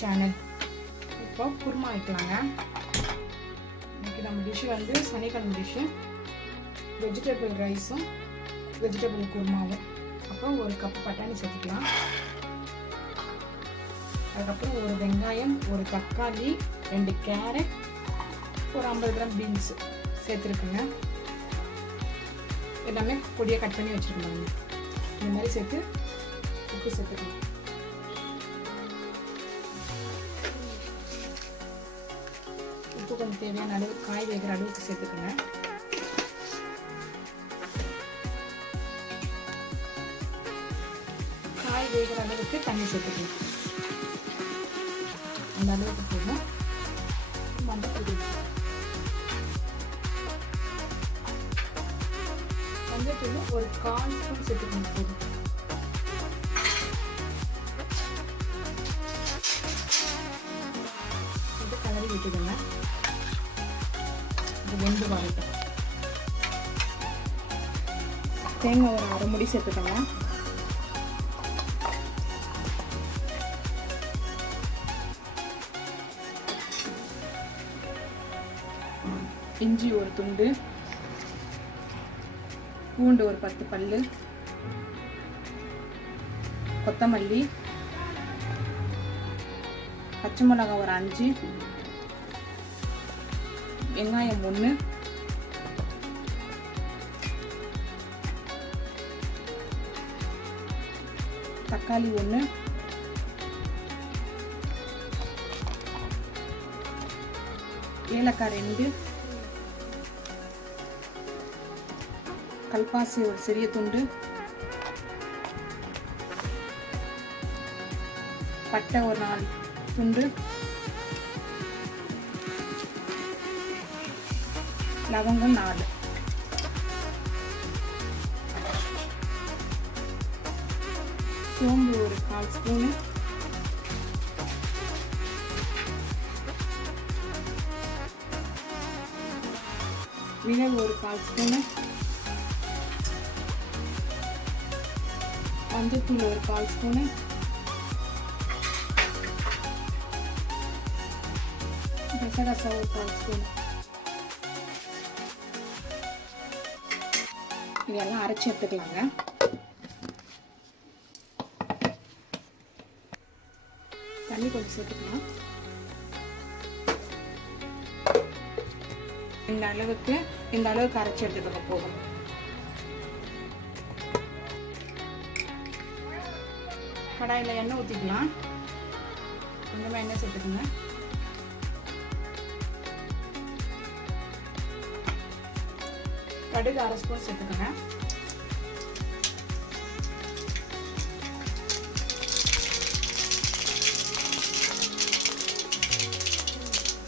Channel. இப்போ குருமா வைக்கலாங்க. இன்னைக்கு நம்ம டிஷ் வந்து சனிக்கிழமை டிஷ்ஷு. வெஜிடபிள் ரைஸும் வெஜிடபிள் குருமாவும். அப்புறம் ஒரு கப் பட்டாணி சேர்த்துக்கலாம். அதுக்கப்புறம் ஒரு வெங்காயம், ஒரு தக்காளி, 2 கேரட், ஒரு 50 கிராம் பீன்ஸ் சேர்த்துருக்குங்க. எல்லாமே பொடியாக கட் பண்ணி வச்சுருக்கோங்க. இந்த மாதிரி சேர்த்து உப்பு சேர்த்துக்கலாம். உப்பு கொஞ்சம் தேவையான அளவு காய் வேகிற அளவுக்கு சேர்த்துக்கோங்க. காய் வேகிற அளவுக்கு தண்ணி சேர்த்துக்கணும். அந்த அளவுக்கு போதும். மஞ்சள் ஒரு 1/4 ஸ்பூன் சேர்த்துக்கணும். போதும். இது கலரி விட்டுடுங்க. இது வெந்து வரட்டும். தேங்காய் ஒரு 1/2 முடி சேர்த்துக்கோங்க. இஞ்சி ஒரு துண்டு, பூண்டு ஒரு 10 பல்லு, கொத்தமல்லி, பச்சை மிளகாய் ஒரு 5, வெங்காயம் 1, தக்காளி 1, ஏலக்காய் 2, கல்பாசி ஒரு சிறிய துண்டு, பட்டை ஒரு 4 துண்டு, லவங்கம் 4, சோம்பு ஒரு 1/4 ஸ்பூனு, மிளகு ஒரு 1/4 ஸ்பூனு, மஞ்சத்தூள் ஒரு 1/4 ஸ்பூனு, கசகசா ஒரு 1/4 ஸ்பூனு. இதெல்லாம் அரைச்சி எடுத்துக்கலாங்க. தண்ணி கொஞ்சம் சேர்த்துக்கலாம். இந்த அளவுக்கு அரைச்சி எடுத்துக்கோங்க. போதும். கடாயில் எண்ணெய் ஊற்றிக்கலாம். கொஞ்சமாக எண்ணெய் சேர்த்துக்கோங்க. கடுகு 1/2 ஸ்பூன் சேர்த்துக்கோங்க.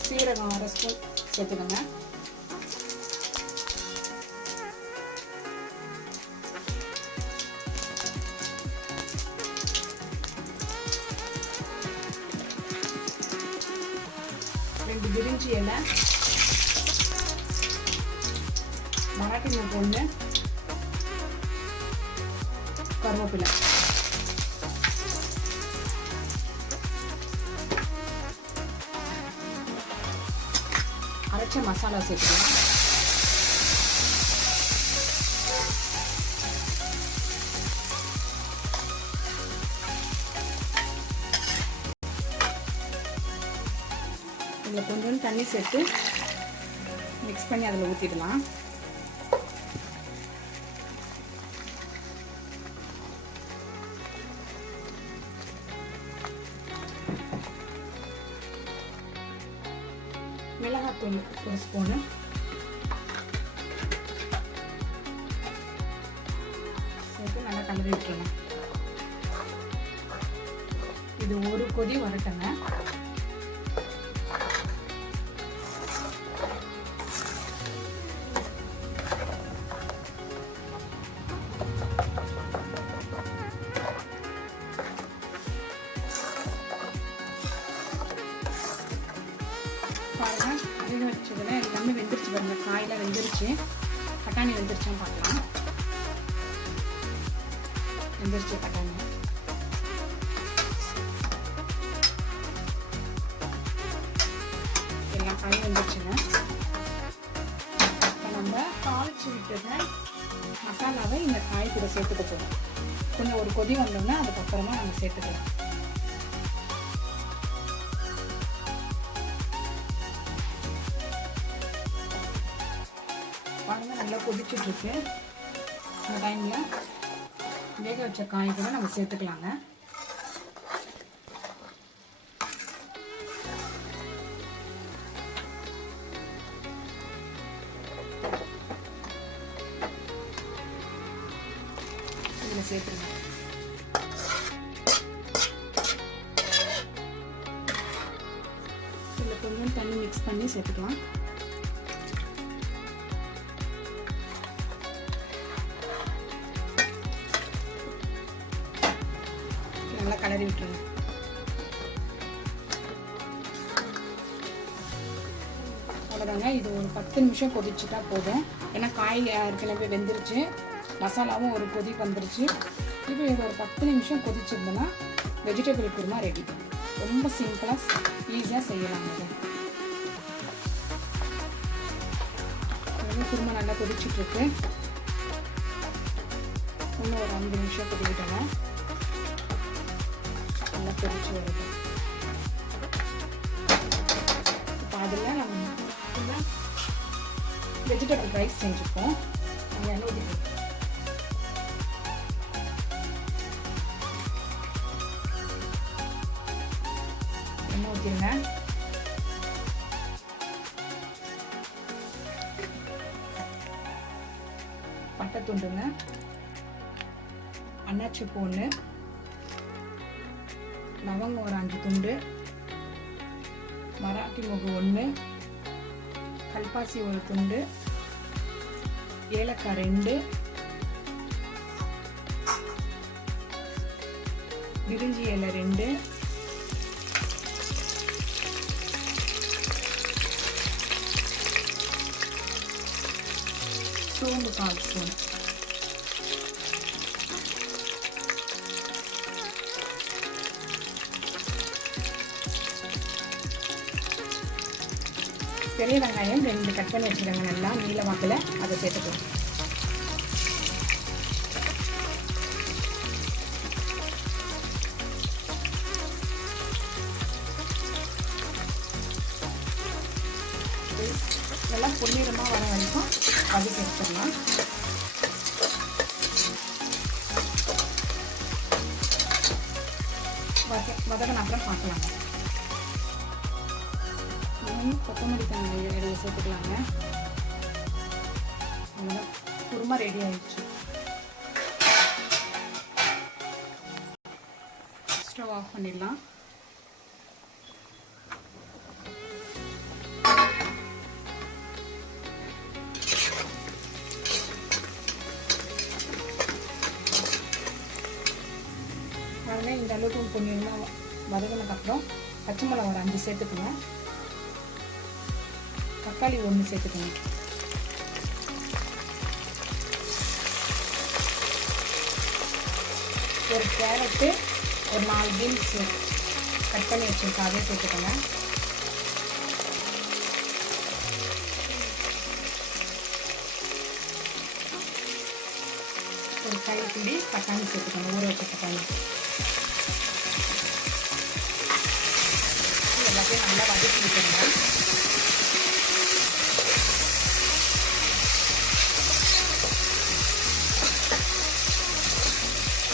சீரகம் 1/2 ஸ்பூன் சேர்த்துக்கோங்க. பிரிஞ்சி இலை, மராட்டி மொட்டு 1, கருவேப்பிலை. அரைச்ச மசாலா சேர்த்துக்கலாம். இதில் கொஞ்சம் தண்ணி சேர்த்து மிக்ஸ் பண்ணி அதில் ஊற்றிடலாம். மிளகாத்தூள் 1 ஸ்பூனு, சேர்த்து நல்லா கலரி விட்டுருங்க. இது ஒரு கொதி வரட்டுங்க. பாருங்கள், வேக வச்சதில் எல்லாமே வெந்துருச்சு. பாருங்கள், காயெல்லாம் வெந்துருச்சு. பட்டாணி வெந்துருச்சுன்னு பார்க்கலாம். வெந்துருச்சு பட்டாணி. காய் வந்துச்சுங்க. இப்போ நம்ம தாளிச்சு விட்டுங்க மசாலாவை இந்த காய் கூட சேர்த்துக்க போகிறோம். கொஞ்சம் ஒரு கொதி வந்தோம்னா அதுக்கப்புறமா நம்ம சேர்த்துக்கலாம். பாருங்க நல்லா கொதிச்சுட்ருக்கு. அந்த டைமில் வேக வச்ச காய் கூட நம்ம சேர்த்துக்கலாங்க. இதில் சேர்த்துருங்க. இதில் கொஞ்சம் தண்ணி மிக்ஸ் பண்ணி சேர்த்துக்கலாம். நல்லா கலரி விட்டுருங்க. அவ்வளோதாங்க. இது ஒரு 10 நிமிஷம் கொதிச்சுட்டா போதும். ஏன்னா காய் ஏற்கனவே வெந்துருச்சு, மசாலாவும் ஒரு கொதி வந்துருச்சு. இப்போ இது ஒரு 10 நிமிஷம் கொதிச்சிருந்தோன்னா வெஜிடபிள் குருமா ரெடி. ரொம்ப சிம்பிளாக ஈஸியாக செய்யலாம். இது குருமா நல்லா கொதிச்சுட்ருக்கு. இன்னும் ஒரு 5 நிமிஷம் கொதிக்கிட்டோங்க. நல்லா கொதிச்சு வருது. இப்போ அதில் நம்ம வெஜிடபிள் ரைஸ் செஞ்சுப்போம். எண்ணெய் ஊற்றிடுங்க. பட்டை துண்டுங்க, அன்னாச்சி பூ ஒன்று, லவங்கம் ஒரு 5 துண்டு, மராட்டி மொகு 1, கல்பாசி ஒரு துண்டு, ஏலக்காய் 2, பிரிஞ்சி இலை 2, சோம்பு 1/4 ஸ்பூன், பெரிய வெங்காயம் 2 கட் பண்ணி வச்சுக்கோங்க. நல்லா நீல வாக்கில் அதை சேர்த்துக்கலாம். நல்லா பொன்னிறமாக வர வரைக்கும் வதக்கி எடுத்துடலாம். வதக்கின அப்புறம் பார்க்கலாம். கொத்தமல்லி தண்ணி இடையில சேர்த்துக்கலாங்க. குருமா ரெடி ஆயிடுச்சு. ஸ்டவ் ஆஃப் பண்ணிடலாம். பாருங்க, இந்த அளவுக்கு பொன்னிறமாக வதக்கினதுக்கப்புறம் பச்சை மிளகா ஒரு 5 சேர்த்துக்கணும். தக்காளி 1 சேர்த்துக்கணும். ஒரு கேரட்டு ஒரு 4 பீன்ஸ் கட் பண்ணி வச்சுருக்கேன், அதே சேர்த்துக்கோங்க. ஒரு கைப்பிடி தக்காளி சேர்த்துக்கோங்க, ஊற வச்ச தக்காளி. எல்லாத்தையும் நல்லா வதக்கி விட்டுருங்க.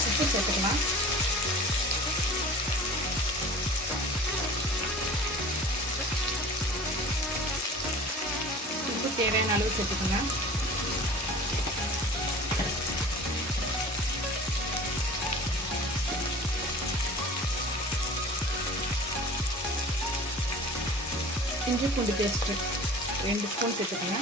உப்பு சேர்த்துக்கலாம். உப்பு தேவையான அளவு சேர்த்துக்கோங்க. இஞ்சி பூண்டு பேஸ்ட்டு 2 ஸ்பூன் சேர்த்துக்கோங்க.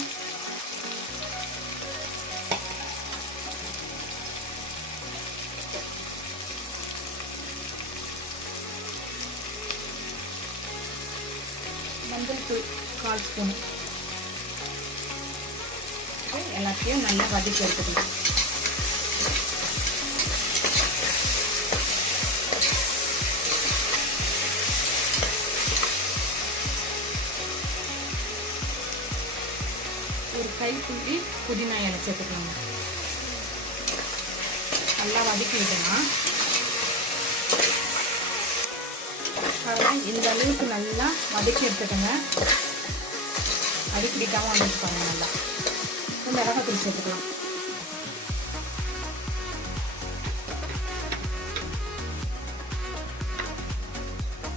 மஞ்சள் தூள் 1/4 ஸ்பூன். எல்லாத்தையும் நல்லா வதக்கி எடுத்துக்கணும். ஒரு கைத்துள்ளி புதினா இலை சேர்த்துக்கலாங்க. நல்லா வதக்கி விடலாம். இந்த அளவுக்கு நல்லா வதக்கி எடுத்துக்கோங்க. அடிப்பிடிக்காமல் வந்துட்டு பாருங்க. நல்லா மிளகாத்தூள் சேர்த்துக்கலாம்.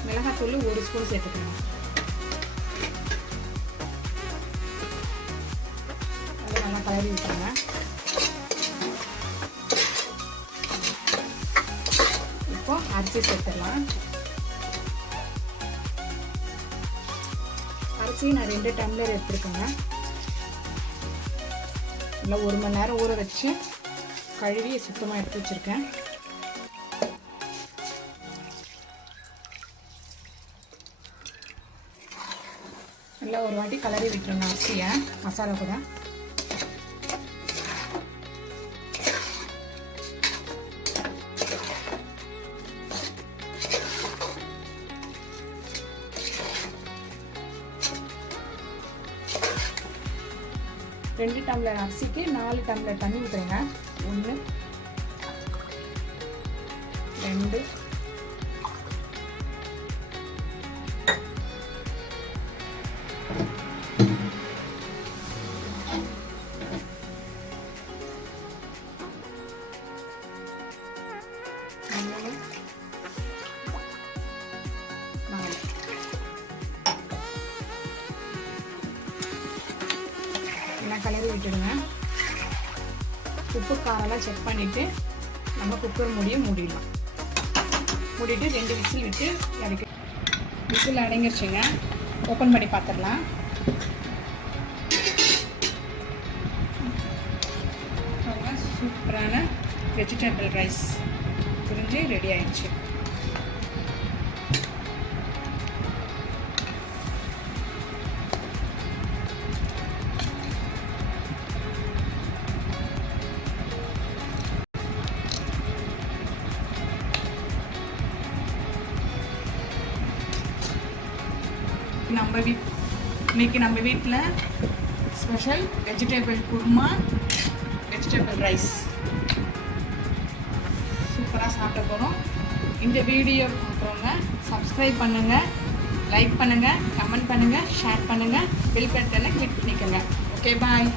மிளகாத்தூள் 1 ஸ்பூன் சேர்த்துக்கணும். அதை நல்லா கலரி விட்டுருங்க. இப்போ அரிசி சேர்த்துடலாம். அரிசி நான் 2 டம்ளர் எடுத்துருக்கேங்க. இல்லை 1 மணி நேரம் ஊற வச்சு கழுவி சுத்தமாக எடுத்து வச்சுருக்கேன். நல்லா ஒரு வாட்டி கலரி விட்டுருங்க அரிசியை மசாலா கூட. ரெண்டு டம்ளர் அரிசிக்கு 4 டம்ளர் தண்ணி ஊற்றுறேங்க. 1 2 கலரி விட்டுடுங்க. உப்பு காரெல்லாம் செக் பண்ணிவிட்டு நம்ம குக்கர் மூடிடலாம். மூடிட்டு 2 விசில் விட்டு இறக்கி. விசில் அடங்கிருச்சுங்க. ஓப்பன் பண்ணி பார்த்துடலாம். சூப்பரான வெஜிடபிள் ரைஸ் புரிஞ்சு ரெடி ஆயிடுச்சு. இன்னைக்கு நம்ம வீட்டில் special vegetable kurma, vegetable rice சூப்பராக சாப்பிட போகிறோம். இந்த வீடியோ பார்க்குறவங்க சப்ஸ்கிரைப் பண்ணுங்கள், லைக் பண்ணுங்கள், கமெண்ட் பண்ணுங்கள், ஷேர் பண்ணுங்கள், பெல் பட்டனை கிளிக் பண்ணிக்கோங்க. ஓகே, பாய்.